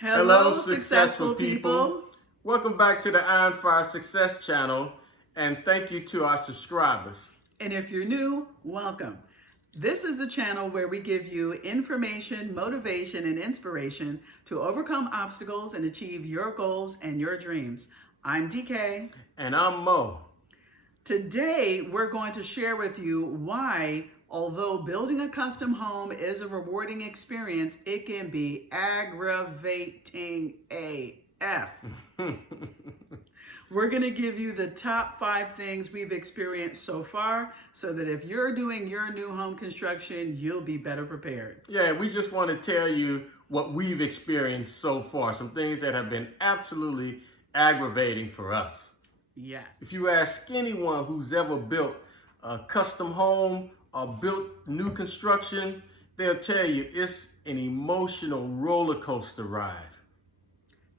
Hello, successful people. Welcome back to the Iron Fire Success Channel, and thank you to our subscribers. And if you're new, welcome. This is the channel where we give you information, motivation, and inspiration to overcome obstacles and achieve your goals and your dreams. I'm DK. And I'm Mo. Today, we're going to share with you why, although building a custom home is a rewarding experience, it can be aggravating AF. We're going to give you the top 5 things we've experienced so far so that if you're doing your new home construction, you'll be better prepared. Yeah, we just want to tell you what we've experienced so far, some things that have been absolutely aggravating for us. Yes. If you ask anyone who's ever built a custom home or built new construction, they'll tell you it's an emotional roller coaster ride.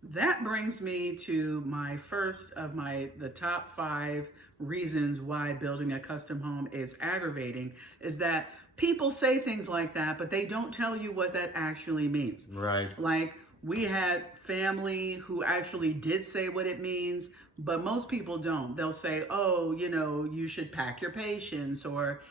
That brings me to my first of the top 5 reasons why building a custom home is aggravating, is that people say things like that, but they don't tell you what that actually means. Right. Like, we had family who actually did say what it means, but most people don't. They'll say, oh, you should pack your patience, or,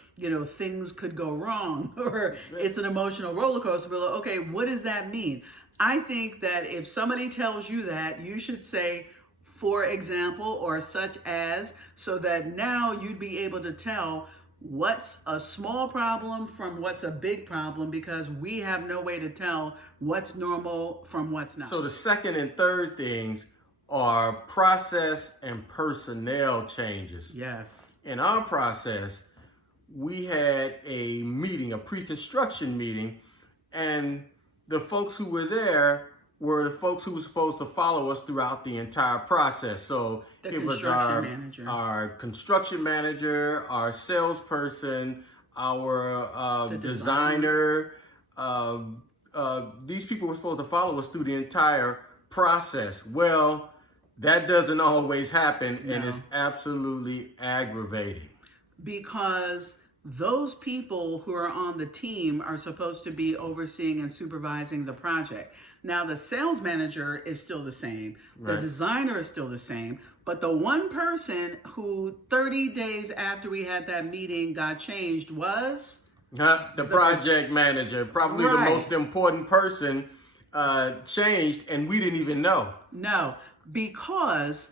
things could go wrong, or it's an emotional roller coaster. But okay, what does that mean? I think that if somebody tells you that, you should say, for example, or such as, so that now you'd be able to tell what's a small problem from what's a big problem, because we have no way to tell what's normal from what's not. So the second and third things are process and personnel changes. Yes. In our process, we had a meeting, a pre-construction meeting, and the folks who were there were the folks who were supposed to follow us throughout the entire process. So it was our construction manager, our salesperson, our designer. These people were supposed to follow us through the entire process. Well, that doesn't always happen, and it's absolutely aggravating. Because those people who are on the team are supposed to be overseeing and supervising the project. Now, the sales manager is still the same. The designer is still the same. But the one person who 30 days after we had that meeting got changed was? The project manager. Probably the most important person changed, and we didn't even know. No, because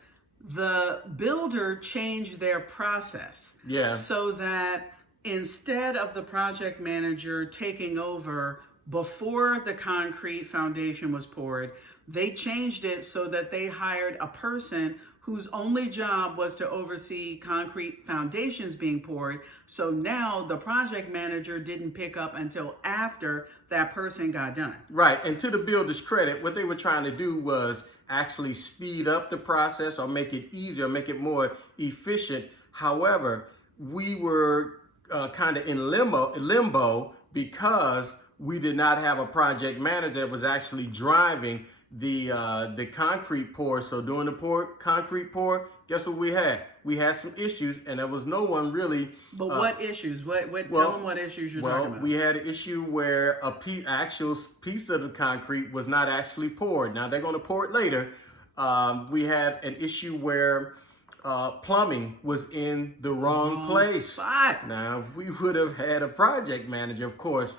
the builder changed their process. Yeah. So that instead of the project manager taking over before the concrete foundation was poured, they changed it so that they hired a person whose only job was to oversee concrete foundations being poured. So now the project manager didn't pick up until after that person got done. Right, and to the builder's credit, what they were trying to do was actually speed up the process or make it easier, make it more efficient. However, we were kind of in limbo because we did not have a project manager that was actually driving the concrete pour. So during the concrete pour, guess what we had? We had some issues, and there was no one really. But what issues? Tell them what issues you're talking about. We had an issue where actual piece of the concrete was not actually poured. Now they're going to pour it later. We had an issue where plumbing was in the wrong place. Spot. Now, if we would have had a project manager, of course,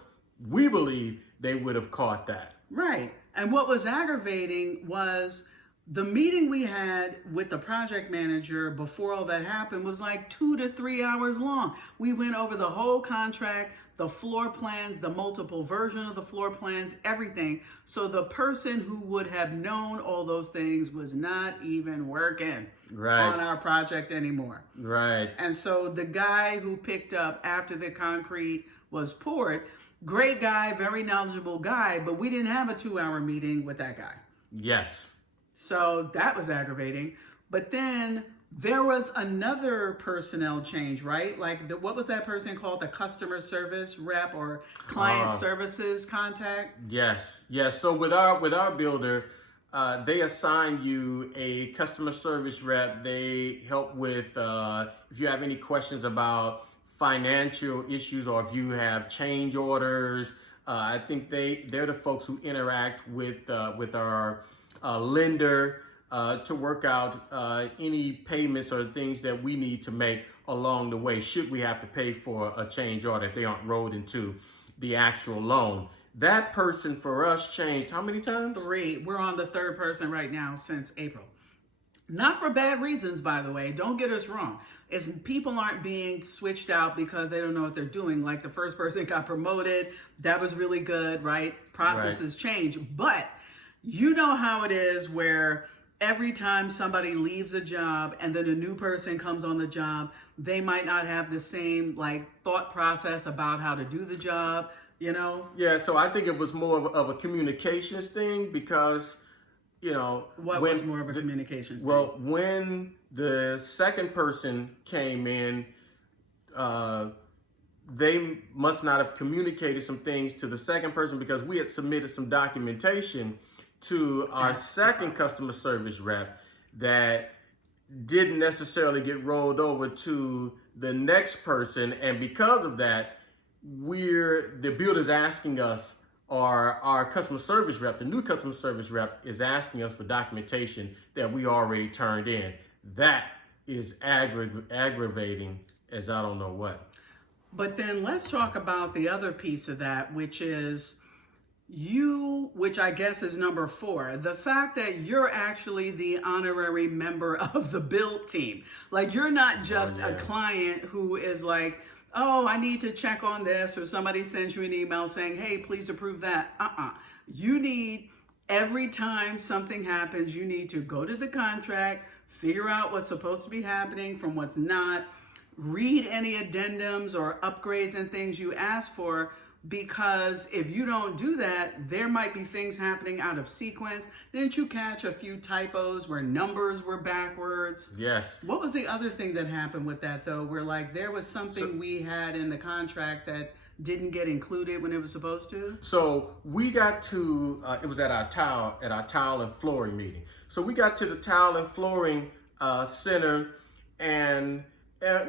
we believe they would have caught that. Right. And what was aggravating was the meeting we had with the project manager before all that happened was like 2 to 3 hours long. We went over the whole contract, the floor plans, the multiple version of the floor plans, everything. So the person who would have known all those things was not even working on our project anymore. Right. And so the guy who picked up after the concrete was poured, great guy, very knowledgeable guy, but we didn't have a 2-hour meeting with that guy. Yes. So that was aggravating. But then there was another personnel change, right? Like, what was that person called? The customer service rep or client services contact? Yes. So with our builder, they assign you a customer service rep. They help with if you have any questions about financial issues, or if you have change orders, I think they're the folks who interact with our lender to work out any payments or things that we need to make along the way, should we have to pay for a change order if they aren't rolled into the actual loan. That person for us changed how many times? 3. We're on the 3rd person right now since April. Not for bad reasons, by the way. Don't get us wrong. It's people aren't being switched out because they don't know what they're doing. Like the first person got promoted. That was really good, right? Processes change. But you know how it is where every time somebody leaves a job and then a new person comes on the job, they might not have the same like thought process about how to do the job, you know? Yeah, so I think it was more of a communications thing because, you know, What was more of a communications thing? Well, when the second person came in, they must not have communicated some things to the second person because we had submitted some documentation to our second customer service rep that didn't necessarily get rolled over to the next person. And because of that, the builder's asking us, or our customer service rep, the new customer service rep, is asking us for documentation that we already turned in. That is aggravating as I don't know what. But then let's talk about the other piece of that, which is you, which I guess is number 4, the fact that you're actually the honorary member of the build team. Like you're not just a client who is like, oh, I need to check on this, or somebody sends you an email saying, hey, please approve that. You need, every time something happens, you need to go to the contract, figure out what's supposed to be happening from what's not, read any addendums or upgrades and things you ask for, because if you don't do that, there might be things happening out of sequence. Didn't you catch a few typos where numbers were backwards? Yes. What was the other thing that happened with that though, where like there was something we had in the contract that didn't get included when it was supposed to? So we got to, it was at our tile and flooring meeting. So we got to the tile and flooring center, and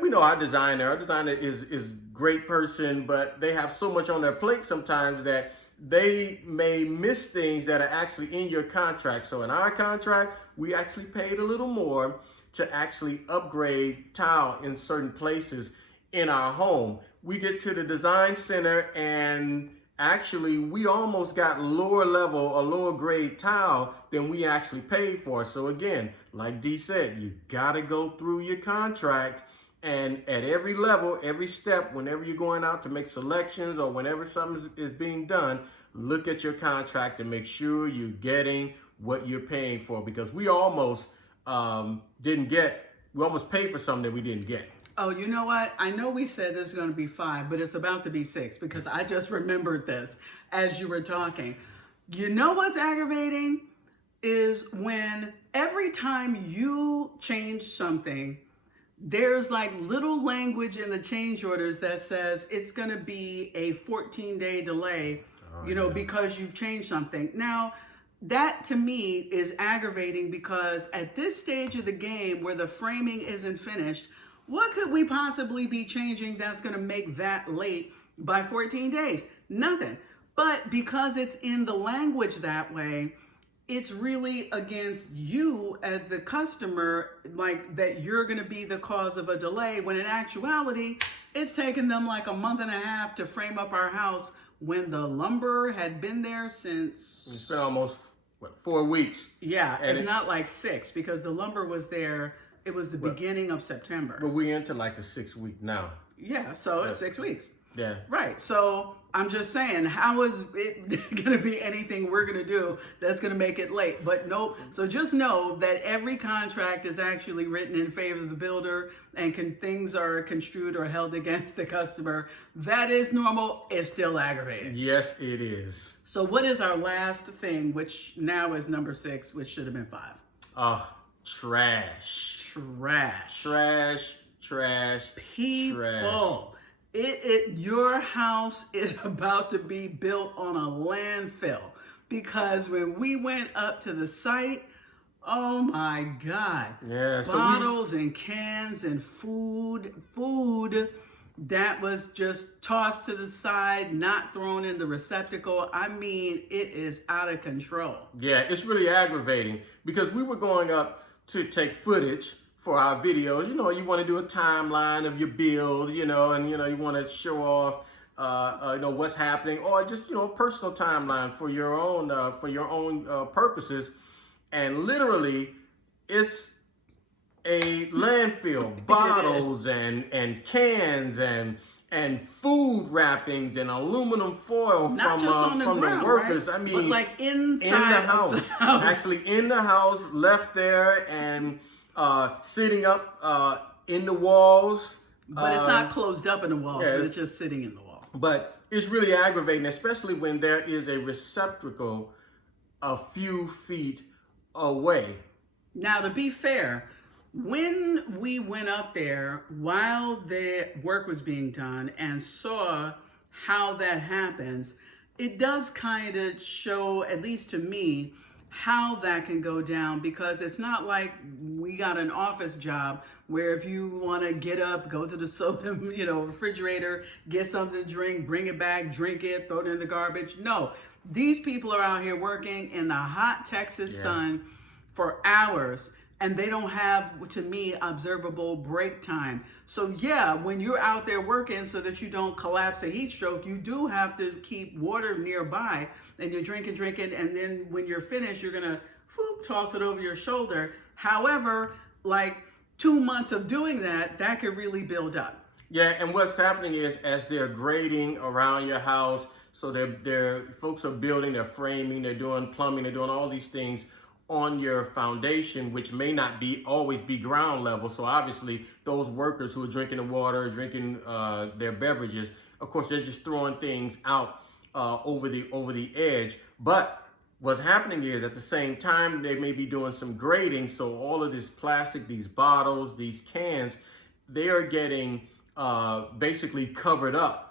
we know our designer is great person, but they have so much on their plate sometimes that they may miss things that are actually in your contract. So in our contract, we actually paid a little more to actually upgrade tile in certain places in our home. We get to the design center and actually we almost got lower level or lower grade tile than we actually paid for. So again, like Dee said, you gotta go through your contract. And at every level, every step, whenever you're going out to make selections or whenever something is being done, look at your contract and make sure you're getting what you're paying for, because we almost we almost paid for something that we didn't get. Oh, you know what? I know we said there's going to be 5, but it's about to be 6 because I just remembered this as you were talking. You know what's aggravating is when every time you change something, there's like little language in the change orders that says it's going to be a 14-day delay, because you've changed something. Now, that to me is aggravating because at this stage of the game where the framing isn't finished, what could we possibly be changing that's going to make that late by 14 days? Nothing. But because it's in the language that way, it's really against you as the customer, like that you're going to be the cause of a delay, when in actuality, it's taken them like a month and a half to frame up our house when the lumber had been there since... It's been almost, 4 weeks? Yeah, and not like 6, because the lumber was there, it was the beginning of September. But we're into like the 6th week now. Yeah, so it's 6 weeks. Yeah. Right. So I'm just saying, how is it going to be anything we're going to do that's going to make it late? But nope. So just know that every contract is actually written in favor of the builder, and things are construed or held against the customer. That is normal. It's still aggravating. Yes, it is. So what is our last thing, which now is number 6, which should have been 5? Trash. People. Trash. Your house is about to be built on a landfill, because when we went up to the site, oh my God, yeah, bottles and cans and food that was just tossed to the side, not thrown in the receptacle. I mean, it is out of control. Yeah, it's really aggravating because we were going up to take footage for our video. You know, you want to do a timeline of your build, you know, and, you know, you want to show off, you know, what's happening, or just, you know, a personal timeline for your own purposes. And literally, it's a landfill, bottles and cans and food wrappings and aluminum foil Not just on the from ground, the workers. right? I mean, but like inside in the house, of the house. actually in the house, left there and sitting up in the walls. But it's not closed up in the walls, yeah, but it's just sitting in the walls. But it's really aggravating, especially when there is a receptacle a few feet away. Now, to be fair, when we went up there while the work was being done and saw how that happens, it does kind of show, at least to me, how that can go down, because it's not like we got an office job where if you want to get up, go to the soda, you know, refrigerator, get something to drink, bring it back, drink it, throw it in the garbage. No, these people are out here working in the hot Texas sun for hours, and they don't have, to me, observable break time. So yeah, when you're out there working so that you don't collapse a heat stroke, you do have to keep water nearby, and you're drinking, and then when you're finished, you're gonna toss it over your shoulder. However, like 2 months of doing that, that could really build up. Yeah, and what's happening is as they're grading around your house, so they're folks are building, they're framing, they're doing plumbing, they're doing all these things on your foundation, which may not always be ground level. So obviously those workers who are drinking the water, drinking their beverages, of course they're just throwing things out over the edge. But what's happening is at the same time they may be doing some grading, so all of this plastic, these bottles, these cans, they are getting basically covered up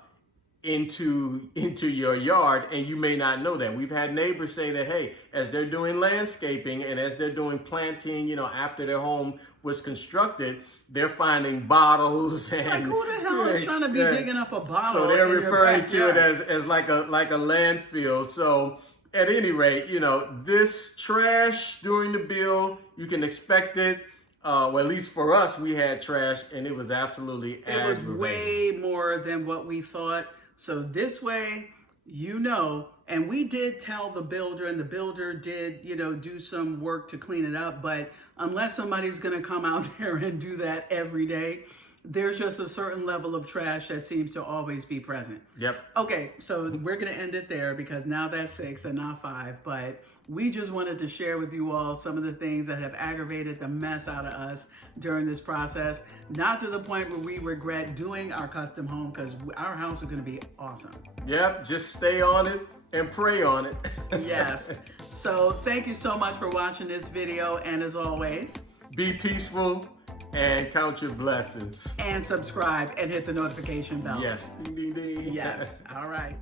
into your yard, and you may not know that. We've had neighbors say that, hey, as they're doing landscaping and as they're doing planting, you know, after their home was constructed, they're finding bottles and like, who the hell is trying to be digging up a bottle? So they're in referring to it backyard? as like a landfill. So at any rate, you know, this trash during the build, you can expect it. Well, at least for us, we had trash, and it was absolutely aggravating. It was way more than what we thought. So this way, you know, and we did tell the builder, and the builder did, you know, do some work to clean it up. But unless somebody's going to come out there and do that every day, there's just a certain level of trash that seems to always be present. Yep. Okay, so we're going to end it there because now that's 6 and not 5. But we just wanted to share with you all some of the things that have aggravated the mess out of us during this process. Not to the point where we regret doing our custom home, because our house is going to be awesome. Yep, just stay on it and pray on it. Yes. So thank you so much for watching this video. And as always, be peaceful and count your blessings. And subscribe and hit the notification bell. Yes. Ding, ding, ding. Yes. All right.